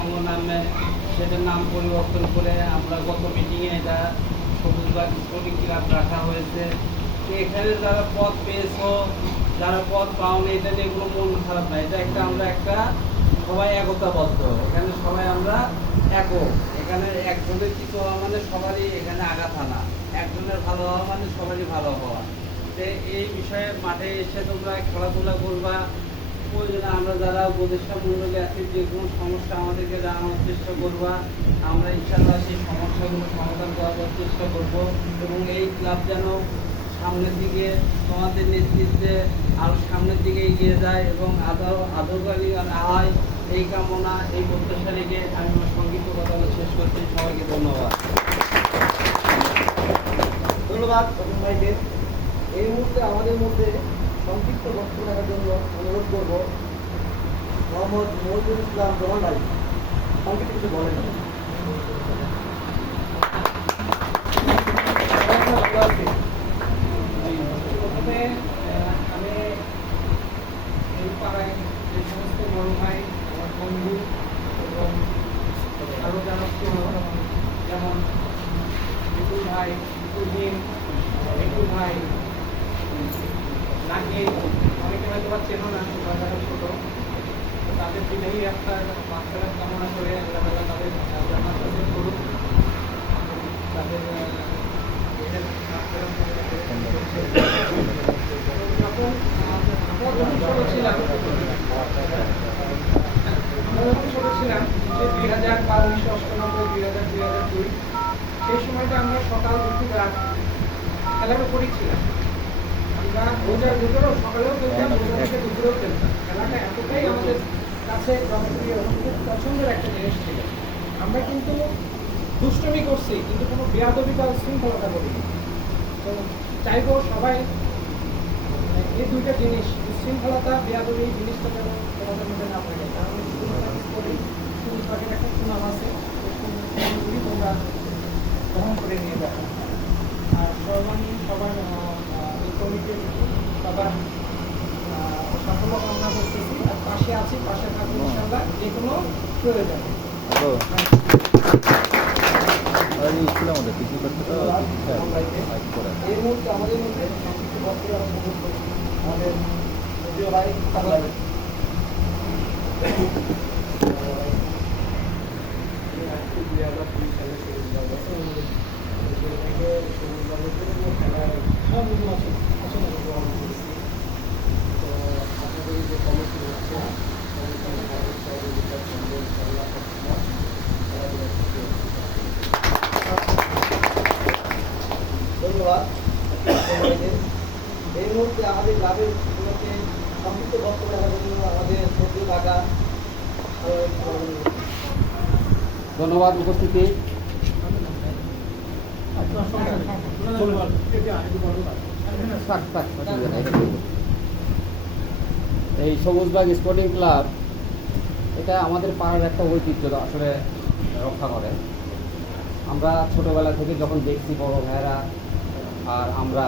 সংঘ নামে সেটার নাম পরিবর্তন করে আমরা গত মিটিংয়ে এটা সবুজবাগ স্পোর্টিং ক্লাব রাখা হয়েছে। তো এখানে যারা পদ পেয়েছো, যারা পদ পাওনি, এটা নিয়ে কোনো মন খারাপ না। এটা আমরা একটা সবাই একতাবদ্ধ, এখানে সবাই আমরা একক। এখানে একজনের কিছু হওয়া মানে সবারই এখানে আঘাত আনা, একজনের ভালো হওয়া মানে সবারই ভালো হওয়া। তো এই বিষয়ে মাঠে এসে তোমরা খেলাধুলা করবা। প্রয়োজনে আমরা যারা উপদেষ্টা মণ্ডলী আছি, যে কোনো সমস্যা আমাদেরকে জানানোর চেষ্টা করবা। আমরা ইনশাআল্লাহ সেই সমস্যাগুলো সমাধান করার চেষ্টা করব এবং এই ক্লাব যেন সামনের দিকে তোমাদের নেতৃত্বে আরও সামনের দিকে এগিয়ে যায় এবং আদরকারী হয়, এই কামনা, এই প্রত্যাশা রেখে আমি আমার সংক্ষিপ্ত কথা শেষ করছি। সবাইকে ধন্যবাদ। ধন্যবাদ অরুণ ভাইদের। এই মুহূর্তে আমাদের মধ্যে সংক্ষিপ্ত বক্তব্য রাখার জন্য অনুরোধ করব মোহাম্মদ মহিদুল ইসলাম রহমান ভাই, সংক্ষিপ্ত কিছু বলেন। প্রথমে আমি এই পাড়ায় যে সমস্ত বড় ভাই, আমার বন্ধু এবং আরও যারা যেমন বিপুল ভাই, তুহিন, বিপুল ভাই, নাকি অনেকে হয়তো বা চেনো না, যারা ছোটো, তাদের দিনেই একটা মাস্টারের কামনা করে তাদের জানাতে করুক, তাদের যখন আমরা যখন ছোটো ছিলাম যে 1998, 2002, সেই সময়টা আমরা সকাল দুপুর রাত খেলার উপরই ছিলাম। আমরা রোজার ভিতরেও সকালেও খেলতাম, রোজার থেকে দুপুরেও খেলতাম। খেলাটা এতটাই আমাদের কাছে জনপ্রিয় এবং খুব পছন্দের একটা জিনিস ছিল। আমরা কিন্তু দুষ্টমি করছি, কিন্তু কোনো বেয়াদবি বা শৃঙ্খলতা করিনি। তো চাইবো সবাই এই দুইটা জিনিস, শৃঙ্খলতা, বেয়াদবি, এই জিনিসটা যেন তোমাদের মধ্যে না থাকে। কারণ সবুজবাগের একটা সুনাম আছে, সুনামগুলি তোমরা গ্রহণ করে নিয়ে যাবো। আর সর্বাঙ্গীন সবার এই কমিটির সবার সাফল্য কামনা করতেছি। আর পাশে আছি, পাশে থাকবো ইনশাআল্লাহ যে কোনো প্রয়োজন। এই মুহূর্তে আমাদের মধ্যে সংক্ষিপ্ত বক্তব্য আমাদের প্রিয় ভাই ধন্যবাদ। এই মুহূর্তে আমাদের ক্লাবের সংক্ষিপ্ত বক্তব্য রাখার জন্য আমাদের সদ্য কাকা। ধন্যবাদ উপস্থিতি। এই সবুজবাগ স্পোর্টিং ক্লাব এটা আমাদের পাড়ার একটা ঐতিহ্য আসলে রক্ষা করে। আমরা ছোটোবেলা থেকে যখন দেখছি বড় ভাইয়েরা আর আমরা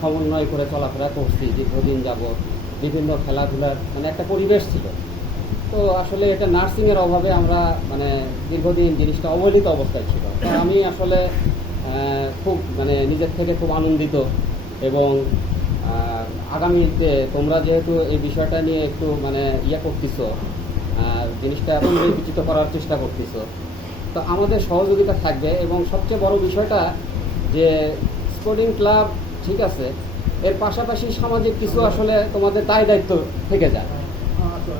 সমন্বয় করে চলাফেরা করছি দীর্ঘদিন যাবৎ, বিভিন্ন খেলাধুলার মানে একটা পরিবেশ ছিল। তো আসলে এটা নার্সিংয়ের অভাবে আমরা মানে দীর্ঘদিন জিনিসটা অবহেলিত অবস্থায় ছিল। তো আমি আসলে খুব মানে নিজের থেকে খুব আনন্দিত এবং আগামীতে তোমরা যেহেতু এই বিষয়টা নিয়ে একটু মানে করতেছো, জিনিসটা এখন বিবেচিত করার চেষ্টা করতেছো, তো আমাদের সহযোগিতা থাকবে। এবং সবচেয়ে বড় বিষয়টা যে স্পোর্টিং ক্লাব ঠিক আছে, এর পাশাপাশি সামাজিক কিছু আসলে তোমাদের দায়িত্ব থেকে যায়।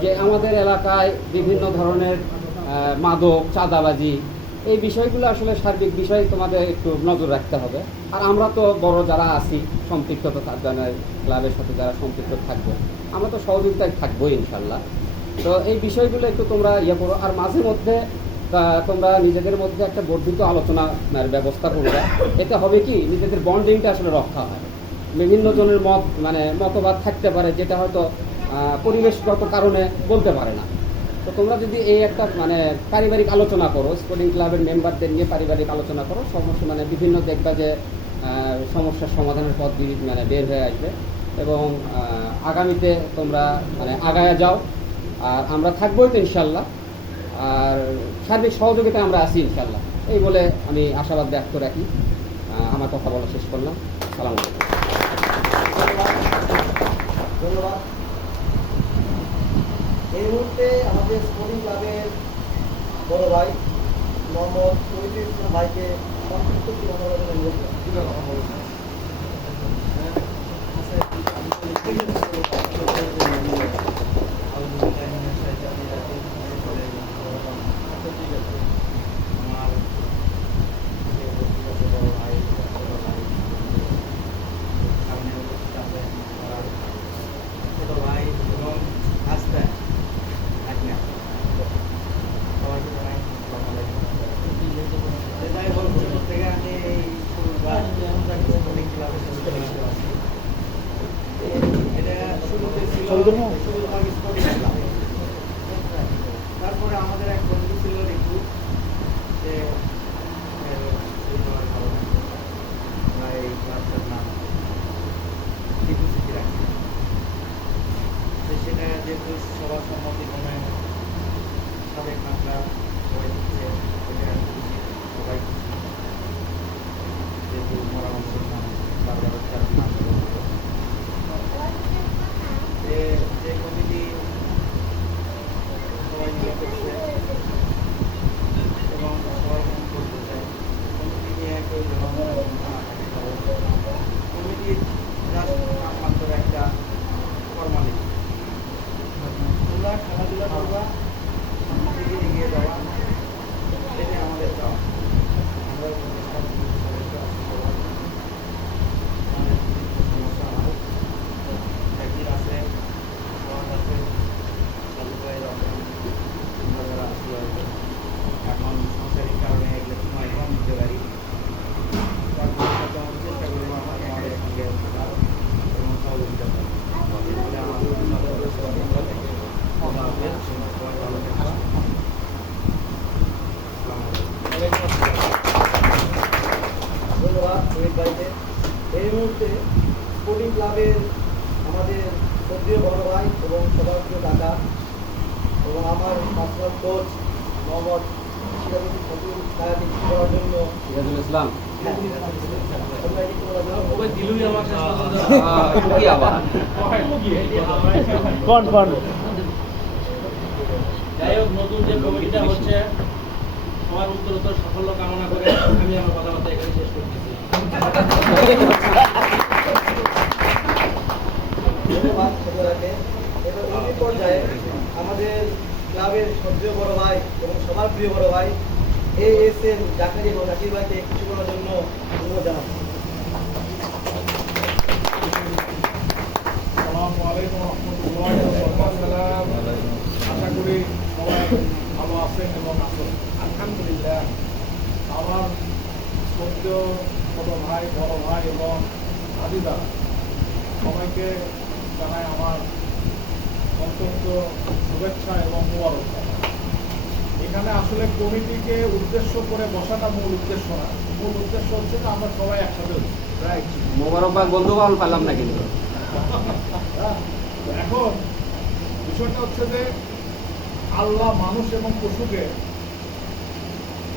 যে আমাদের এলাকায় বিভিন্ন ধরনের মাদক, চাঁদাবাজি, এই বিষয়গুলো আসলে সার্বিক বিষয় তোমাদের একটু নজর রাখতে হবে। আর আমরা তো বড় যারা আছি সম্পৃক্ত ক্লাবের সাথে যারা সম্পৃক্ত থাকবো, আমরা তো সহযোগিতায় থাকবো ইনশাল্লাহ। তো এই বিষয়গুলো একটু তোমরা করো। আর মাঝে মধ্যে তোমরা নিজেদের মধ্যে একটা বর্ধিত আলোচনার ব্যবস্থা করবে। এতে হবে কি, নিজেদের বন্ডিংটা আসলে রক্ষা হয়। বিভিন্ন জনের মতবাদ থাকতে পারে, যেটা হয়তো পরিবেশগত কারণে বলতে পারে না। তো তোমরা যদি এই একটা পারিবারিক আলোচনা করো, স্পোর্টিং ক্লাবের মেম্বারদের নিয়ে পারিবারিক আলোচনা করো, সমস্যা বিভিন্ন দেখবা যে সমস্যার সমাধানের পথ বের হয়ে আসবে এবং আগামীতে তোমরা আগায়া যাও। আর আমরা থাকবোই তো ইনশাল্লাহ। আর সার্বিক সহযোগিতা আমরা আছি ইনশাল্লাহ। এই বলে আমি আশাবাদ ব্যক্ত রাখি। আমার কথা বলা শেষ করলাম। সালাম আলাইকুম। ধন্যবাদ। এই মুহূর্তে আমাদের স্পোর্টিং ক্লাবের বড় ভাই মোহাম্মদ শহীদুল ইসলাম ভাইকে সংক্ষিপ্ত কি কথা বলার জন্য অনুরোধ করছি। তারপরে আমাদের এক বন্ধু ছিল রিকু, সে এই ক্লাবটার নাম রিকু সিটি রাখছে। সেটা যেহেতু সবার সম্মতিক্রমে সাবেক মাত্রা সবাই দিচ্ছে, সবাই যেহেতু মরামতের নাম বারবার নাম যে কমিটি সবাই মিলে করছে এবং সবাই করতে চায়, কমিটি নিয়ে কেউ কমিটির মাত্র একটা ফর্মালিটি, তোমরা খেলাধুলা করবা, দিকে এগিয়ে যাওয়া, এটাই আমাদের চাওয়া। আমরা সমস্যা হয় একদিন আছে এখন সংসারিক কারণে এগুলো সময় কম দিতে পারি, চেষ্টা করবো আমাদের সঙ্গে থাকার এবং সহযোগিতা ধন্যবাদ শহীদ ভাইকে। এই মুহূর্তে স্পোর্টিং ক্লাবের আমাদের সক্রিয় বড় ভাই এবং সভাপতি কাকা এবং আমার পার্সোনাল কোচ মোহাম্মদ সিরাজুল ফতুল সাহেব করার জন্য সিরাজুল ইসলাম যাই হোক, নতুন যে কমিটিটা হচ্ছে সবার উত্তরোত্তর সাফল্য কামনা করে আমি আমার কথাবার্তা এখানে শেষ করতেছি। ধন্যবাদ ছোটদাকে। এবার এই পর্যায়ে আমাদের ক্লাবের সক্রিয় বড় ভাই এবং সবার প্রিয় বড় ভাই ASM জাকারি এবং জাকির ভাইকে কিছু করার জন্য অনুরোধ জানাবো। আসসালামু আলাইকুম রহমতুল্লাহি ওয়া বারাকাতুহু। আশা করি সবাই ভালো আছেন এবং আছেন। আলহামদুলিল্লাহ, আমার শ্রদ্ধেয় ছোট ভাই, বড় ভাই এবং আদিদা সবাইকে জানাই আমার অত্যন্ত শুভেচ্ছা এবং মোবারকবাদ। এখানে আসলে কমিটিকে উদ্দেশ্য করে বসাটা মূল উদ্দেশ্য না, মূল উদ্দেশ্য হচ্ছে যে আমরা সবাই একসাথে হচ্ছি। রাইট, মোবারকবাদ বন্ধু বাল পেলাম না কিন্তু। এখন বিষয়টা হচ্ছে যে আল্লাহ মানুষ এবং পশুকে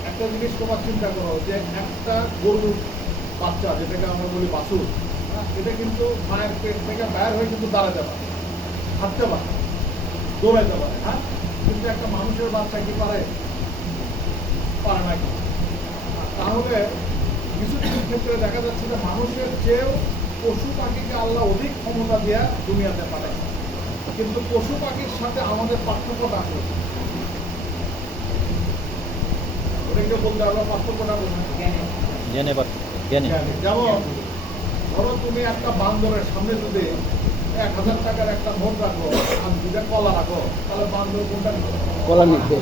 একটা জিনিস তোমার চিন্তা করো যে একটা গরুর বাচ্চা, যেটাকে আমরা বলি বাছুর, এটা কিন্তু মায়ের পেট থেকে বাইর হয়ে কিন্তু দাঁড়াতে পারে, হাঁটতে পারে, দৌড়াইতে পারে, হ্যাঁ, কিন্তু একটা মানুষের বাচ্চা কি পারে? পারে না। তাহলে কিছু কিছু ক্ষেত্রে দেখা যাচ্ছে যে মানুষের চেয়েও পশু পাখিকে আল্লাহ অধিক ক্ষমতা দেওয়া দুনিয়াতে পাঠায়, কিন্তু পশু পাখির সাথে আমাদের পার্থক্যটা আছে। ওটাকে বলতে আমরা পার্থক্যটা বলবো যেমন ধরো তুমি একটা বান্দরের সামনে যদি 1000 টাকার একটা নোট রাখো আর দুটা কলা রাখো, তাহলে বান্দর কোনটা নিবে? কলা নিতে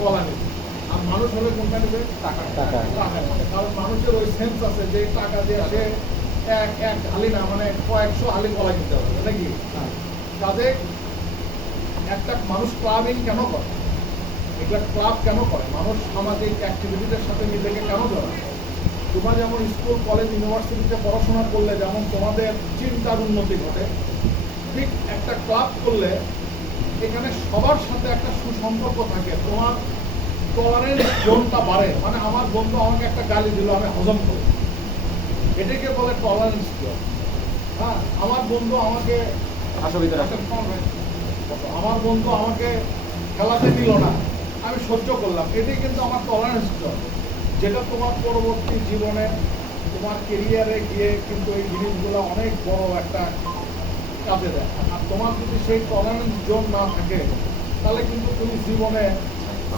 কলা নিবে। আর মানুষ হলে কোনটা নিবে? টাকা। টাকা নিবে। কারণ মানুষের ওই সেন্স আছে যে টাকা দিয়ে সে এক হালি না, মানে কয়েকশো হালি কলা কিনতে হবে, এটা কি? কাজে একটা মানুষ ক্লাবিং কেন করে? এগুলা ক্লাব কেন করে? মানুষ সামাজিক অ্যাক্টিভিটিদের সাথে নিজেকে কেন ধরে? তোমরা যেমন স্কুল, কলেজ, ইউনিভার্সিটিতে পড়াশোনা করলে যেমন তোমাদের চিন্তার উন্নতি ঘটে, ঠিক একটা ক্লাব করলে এখানে সবার সাথে একটা সুসম্পর্ক থাকে, তোমার টলারেন্স জোনটা বাড়ে। মানে আমার বন্ধু আমাকে একটা গালি দিল, আমি হজম করি, এটাকে বলে টলারেন্স জোন। হ্যাঁ, আমার বন্ধু আমাকে আমার বন্ধু আমাকে খেলাতে দিল না, আমি সহ্য করলাম, এটাই কিন্তু আমার টলারেন্স জোন, যেটা তোমার পরবর্তী জীবনে তোমার কেরিয়ারে গিয়ে কিন্তু এই জিনিসগুলো অনেক বড় একটা কাজে দেয়। আর তোমার যদি সেই টলারেন্স জোন না থাকে তাহলে কিন্তু তুমি জীবনে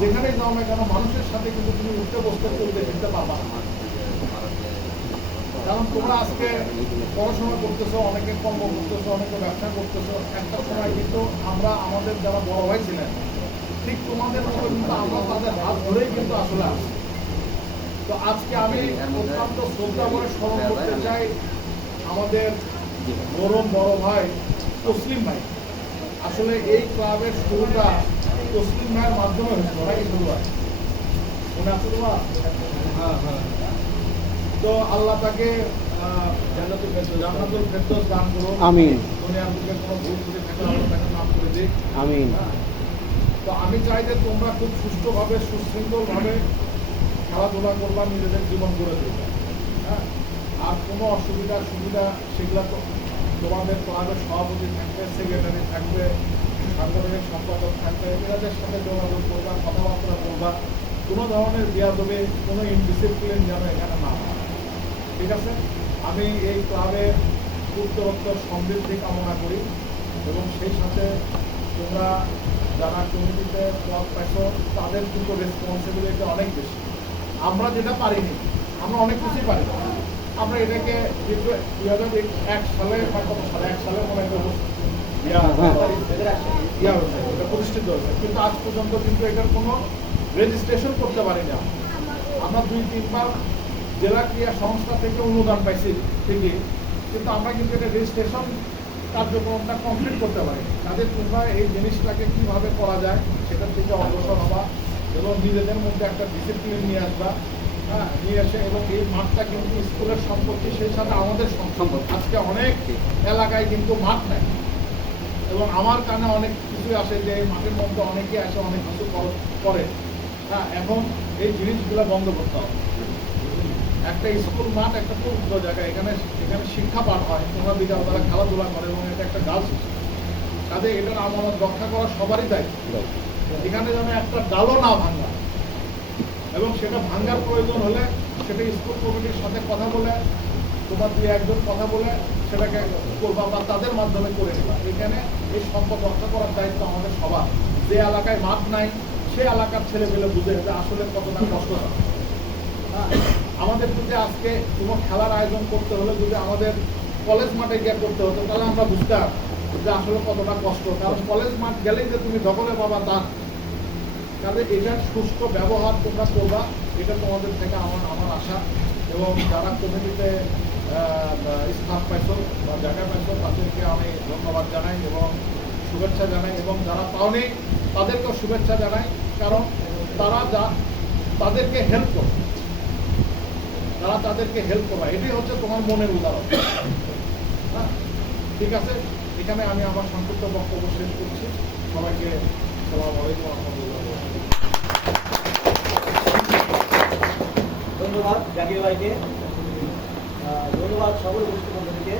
যেখানেই যাও না কেন মানুষের সাথে কিন্তু তুমি উঠতে বসতে চলতে ফিরতে পারবা না। কারণ তোমরা আজকে পড়াশোনা করতেছো, অনেকে কর্ম করতেছো, অনেকে ব্যবসা করতেছো, একটা সময় কিন্তু আমরা আমাদের যারা বড় ভাই ছিলেন ঠিক তোমাদের মতো কিন্তু আমরা তাদের হাত ধরেই কিন্তু আসলে আসি। তো আজকে আমি অত্যন্ত শ্রদ্ধা করে স্মরণ করতে চাই আমাদের গরম বড় ভাই তসলিম ভাই। আসলে এই ক্লাবের শুরুটা তসলিম ভাইয়ের মাধ্যমে হয়েছিল নাকি শুরু হয়, মনে আছে তোমার? তো আল্লাহ তাকে জান্নাতুল ফেরদৌস দান করুন। আমিন। দুনিয়ার বুকে কোনো ভুল ত্রুটি থাকলে আল্লাহ তাকে মাফ করে দিক। আমিন। তো আমি চাই যে তোমরা খুব সুষ্ঠুভাবে সুশৃঙ্খলভাবে খেলাধুলা করবা, নিজেদের জীবন গড়ে তুলবে। হ্যাঁ, আর কোনো অসুবিধা সুবিধা সেগুলো তো তোমাদের ক্লাবের সভাপতি থাকবে, সেক্রেটারি থাকবে, সাংগঠনিক সম্পাদক থাকবে, এদের সাথে যোগাযোগ করবা, কথাবার্তা বলবা। কোনো ধরনের বেয়াদবি, কোনো ইনডিসিপ্লিন যেন এখানে না হয়, ঠিক আছে? আমি এই ক্লাবের উত্তরোত্তর সমৃদ্ধি কামনা করি এবং সেই সাথে তোমরা যারা কমিটিতে পদ পাইছো তাদের কিন্তু রেসপন্সিবিলিটি অনেক বেশি। আমরা যেটা পারিনি, আমরা অনেক কিছুই পারি না। আমরা এটাকে কিন্তু 2001 সালে বা কত সালে, 1 সালে মনে করবো এটা প্রতিষ্ঠিত হয়েছে, কিন্তু আজ পর্যন্ত কিন্তু এটার কোনো রেজিস্ট্রেশন করতে পারি না। আমরা 2-3 বার জেলা ক্রীড়া সংস্থা থেকে অনুদান পাইছি ঠিকই, কিন্তু আমরা কিন্তু এটা রেজিস্ট্রেশন কার্যক্রমটা কমপ্লিট করতে পারি। তাদের তোমরা এই জিনিসটাকে কীভাবে করা যায় সেটার থেকে অগ্রসর হবা এবং নিজেদের মধ্যে একটা ডিসিপ্লিন নিয়ে আসবা। হ্যাঁ, নিয়ে এসে এবং এই মাঠটা কিন্তু স্কুলের সম্পত্তি, সেই সাথে আমাদের সম্পত্তি। আজকে অনেক এলাকায় কিন্তু মাঠ নেই এবং আমার কানে অনেক কিছু আসে যে এই মাঠের মধ্যে অনেকে আসে অনেক কিছু করে। হ্যাঁ, এখন এই জিনিসগুলো বন্ধ করতে হবে। একটা স্কুল মাঠ একটা পবিত্র জায়গা, এখানে শিক্ষা পাঠ হয়, তোমরা বিকালবেলা খেলাধুলা করে এবং এটা একটা গার্লস স্কুল, কাজে এটার আমানত রক্ষা করা সবারই দায়িত্ব। এখানে যেন একটা ডালও না ভাঙা, এবং সেটা ভাঙার প্রয়োজন হলে সেটা স্কুল কমিটির সাথে কথা বলে, তোমার 2-1 কথা বলে সেটাকে করবা বা তাদের মাধ্যমে করে নেবা। এখানে এই সম্পদ রক্ষা করার দায়িত্ব আমাদের সবার। যে এলাকায় মাঠ নাই সে এলাকার ছেলেমেলে বুঝে যে আসলে কতটা কষ্ট হয়। হ্যাঁ, আমাদের যদি আজকে কোনো খেলার আয়োজন করতে হলে যদি আমাদের কলেজ মাঠে গিয়ে করতে হতো তাহলে আমরা বুঝতাম যে আসলে কতটা কষ্ট। কারণ কলেজ মাঠ গেলেই যে তুমি দখলে পাবা তা, কাজে এটার সুষ্ঠু ব্যবহার তোমরা করবা, এটা তোমাদের থেকে আমার আশা। এবং যারা কমিটিতে স্থান পাইছো বা জায়গা পাইছো তাদেরকে আমি ধন্যবাদ জানাই এবং শুভেচ্ছা জানাই, এবং যারা পাওনি তাদেরকেও শুভেচ্ছা জানাই, কারণ তাদেরকে হেল্প করো, তাদেরকে হেল্প করা, এটাই হচ্ছে তোমার মনের উদাহরণ। হ্যাঁ, ঠিক আছে, এখানে আমি আমার সংক্ষিপ্ত বক্তব্য শেষ করছি। সবাইকে আসসালামু আলাইকুম ওয়া রাহমাতুল্লাহি ওয়া বারাকাতুহু। ধন্যবাদ জাকির ভাইকে, ধন্যবাদ সকল উপস্থিত মণ্ডলীকে।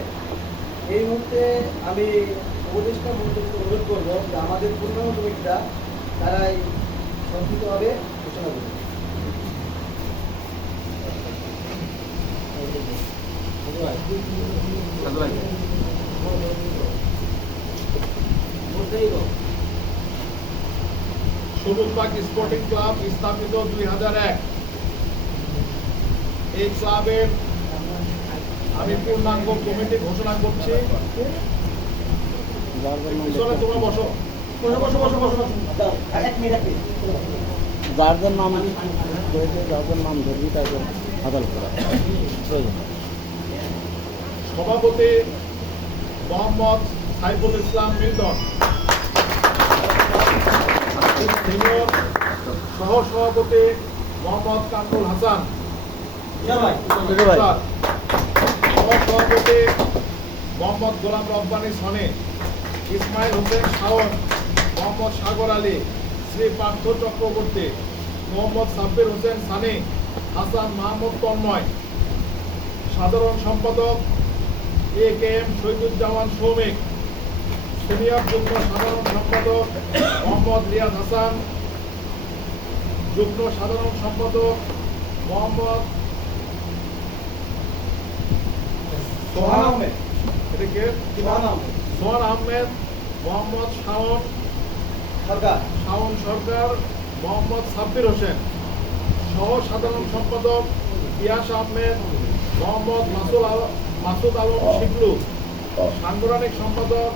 এই মুহূর্তে আমি উপদেষ্টা মণ্ডলীকে অনুরোধ করবো যে আমাদের পূর্ণাঙ্গ কমিটিটা তারাই সংক্ষিপ্তভাবে ঘোষণা করবে। সবুজবাগ স্পোর্টিং ক্লাব স্থাপিত 2001। এই ক্লাবের আমি পূর্ণাঙ্গ কমিটি ঘোষণা করছি। তোমরা বসো, এক মিনিট। যার নাম যার নাম ধরবি তাকে আদালত করা প্রয়োজন। সভাপতি মোহাম্মদ সাইফুল ইসলাম মিল্টন, সিনিয়র সহ সভাপতি মোহাম্মদ কামরুল হাসান, সহ সভাপতি মোহাম্মদ গোলাম রব্বানী সনে, ইসমাইল হোসেন শাওন, মোহাম্মদ সাগর আলী, শ্রী পার্থ চক্রবর্তী, মোহাম্মদ সাব্বির হোসেন সানি, হাসান মাহমুদ তন্ময়। সাধারণ সম্পাদক AKM শহীদুজ্জামান সৌমিক। সিনিয়র যুগ্ম সাধারণ সম্পাদক মোহাম্মদ রিয়াদ হাসান। যুগ্ম সাধারণ সম্পাদক মোহাম্মদ সোহান আহমেদ। এদিকে সোহান আহমেদ সোহান আহমেদ, মোহাম্মদ শাওন সরকার। সরকার, মোহাম্মদ সাব্বির হোসেন। সহ সাধারণ সম্পাদক ইয়াস আহমেদ, মোহাম্মদ মাসুদ আলম শিকলু। সাংগঠনিক সম্পাদক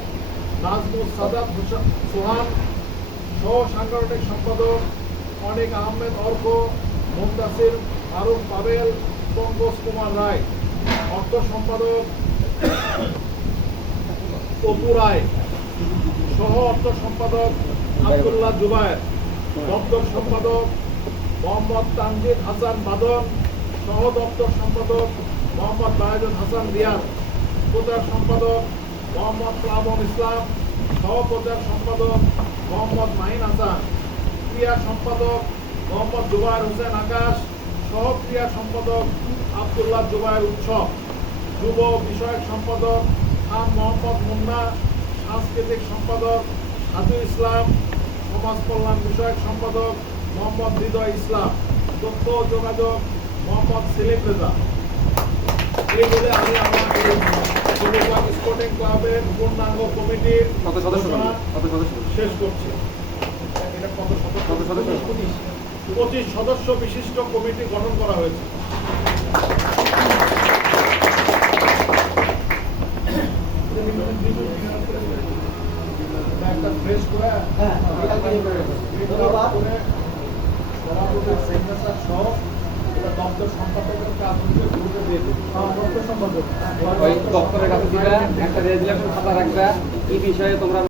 নাজমুস সাদাত সোহান। সহ সাংগঠনিক সম্পাদক অনিক আহমেদ অর্ক, মুন্তাসির ফারুক পাবেল, পঙ্কজ কুমার রায়। অর্থ সম্পাদক অপু রায়। সহ অর্থ সম্পাদক আব্দুল্লাহ জুবায়ের। দপ্তর সম্পাদক মোহাম্মদ তানজিদ হাসান বাদন। সহ দপ্তর সম্পাদক মোহাম্মদ বায়েজুল হাসান রিয়াদ। প্রচার সম্পাদক মোহাম্মদ প্লাবন ইসলাম। সহ প্রচার সম্পাদক মোহাম্মদ মাহিন হাসান। ক্রিয়া সম্পাদক মোহাম্মদ জুবায়ের হোসেন আকাশ। সহ ক্রিয়া সম্পাদক আব্দুল্লাহ জুবায়ের উৎসব। যুব বিষয়ক সম্পাদক খান মোহাম্মদ মুন্না। সাংস্কৃতিক সম্পাদক সাজু ইসলাম। সমাজ কল্যাণ বিষয়ক সম্পাদক মোহাম্মদ হৃদয় ইসলাম। তথ্য ও যোগাযোগ মোহাম্মদ সেলিম রেজা। এই বলে আমি আমার এই চট্টগ্রাম স্পোর্টিং ক্লাবের পূর্ণাঙ্গ কমিটির কত সদস্য? ঘোষণা কত সদস্য? শেষ করছি। এটা কত সদস্য? কত সদস্য? 25 সদস্য বিশিষ্ট কমিটি গঠন করা হয়েছে। একটা ফ্রেশ করে হ্যাঁ, ধন্যবাদ। সভাপতির সিগনেচার সহ এটা দপ্তর সম্পাদকের কাজ হচ্ছে গ্রুপে দিয়ে দেবে। দপ্তর সম্পাদক ওই দপ্তরের কাছে দিবা, একটা রেজুলেশন খাতা রাখবা, কি বিষয়ে তোমরা